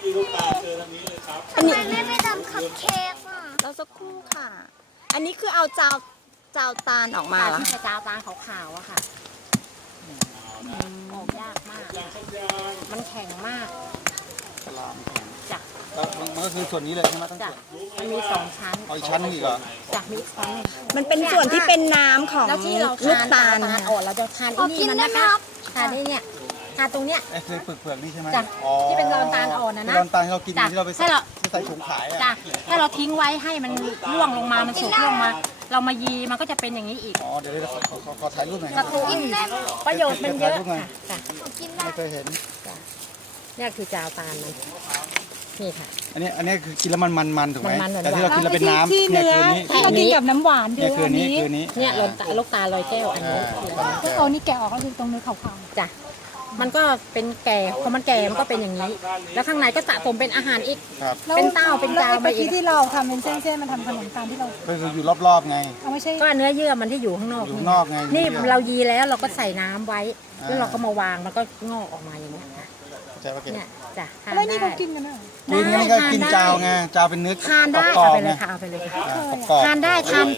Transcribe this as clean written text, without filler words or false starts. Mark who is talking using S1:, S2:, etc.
S1: อันนี้ไม่ทำคัพเค้กอ่ะเราสักครู่ค่ะ อันนี้คือเอาเจ้าตาลออกมาเหรอ
S2: ที่จะจาวตาลขาวๆอะค่ะออกยากมาก มันแข็งมาก
S3: สลามแข็ง
S2: จ้ะ
S3: มันก็คือส่วนนี้เลยใช่ไหมตั้ง
S2: จ้ะ
S3: แต่
S2: มันมี2 ชั้น
S3: อีกชั้นนึงอีกเหรอ
S2: จ้ะมีอีกชั้นหนึ่ง
S1: มันเป็นส่วนที่เป็นน้ำของ
S2: แล้วที่เรา
S1: ลูก
S2: ทาน
S1: ตาล
S2: อ่อนเราจะทานไอ้นี่มันนะคะทานได้เนี่ยทานตรงเนี้ย
S3: ไอ้คือเปลือกนี่ใช่ไหม
S2: จ้ะ
S3: อ๋อ
S2: ที่เป็นน้ำตาลอ่อนนะ
S3: เป็นน้ำตาลที่เรากิน
S2: จ้ะ
S3: ที่เราไป
S2: ให้เรา
S3: ใส่ถุงขาย
S2: จ้ะ
S3: อ่ะ
S2: ถ้าเราทิ้งไว้ให้มันร่วงลงมา มันสุกร่วงมา เรามายีมันก็จะเป็นอย่างนี้อีก
S3: อ๋อเดี๋ยวขอถ่ายรูปหน่อย
S2: กระตุ้นประโยชน์มันเยอะค่ะจ้ะ
S3: ไม่เคยเห็น
S2: เนี่ยคือจาวตาลมันนี่ค่ะ
S3: อันนี้คือกินแล้วมันถูกไหม
S2: มันๆ
S3: แต่ที่เรากินแล้วเป็นน้ำ
S4: ที่
S3: เนี่ย
S4: เนื้
S3: คือ
S4: อ
S3: นี้
S4: ที่เรากินกับน้ำหวานด้ว
S3: เนี่ย ยคือนี้คือนี้
S2: เนี่ยลูกตาลอยแก้วอันนี้
S4: ก็เอานี่แกะออกก็คือตรงเนื้อขาว
S2: จ้ะมันก็เป็นแก่พอมันแก่มันก็เป็นอย่างนี้ แล้วข้างในก็สะสมเป็นอาหารอีก
S3: ครับ
S4: ๆแล้ว
S2: เป็นเต้าเป็นจาว
S4: แล้วไอ้
S2: มาอีก
S4: ที่เราทำเป็นเส้นๆมันทำขนมตาลที่เรา
S3: ก็คืออยู่รอบๆไง
S4: เอาไม่ใช่
S2: ก็เนื้อเยื่อมันที่อยู่ข้างนอก
S3: อยู่ข้างนอกไง
S2: นี่เรายีแล้วเราก็ใส่น้ำไว้ แล้วเราก็มาวางมันก็งอกออกมาอย่างนี้ยค่ะ
S3: ใช่ปะเก๋
S2: เนี่ยจ้ะทาน
S4: แล้วนี่
S2: ได้
S4: เขากินกันด้วยเหรอ
S3: กินนี่ก็กินจาวไงจาวเป็นเนื้อ
S2: ทานได้
S3: กรอ
S2: เอา
S3: บ
S2: ไป
S3: ๆ
S2: เล
S3: ไง
S2: ยค่ะเอาไปเลยค่ะ
S3: กรอบๆ
S2: ทานได้ทาน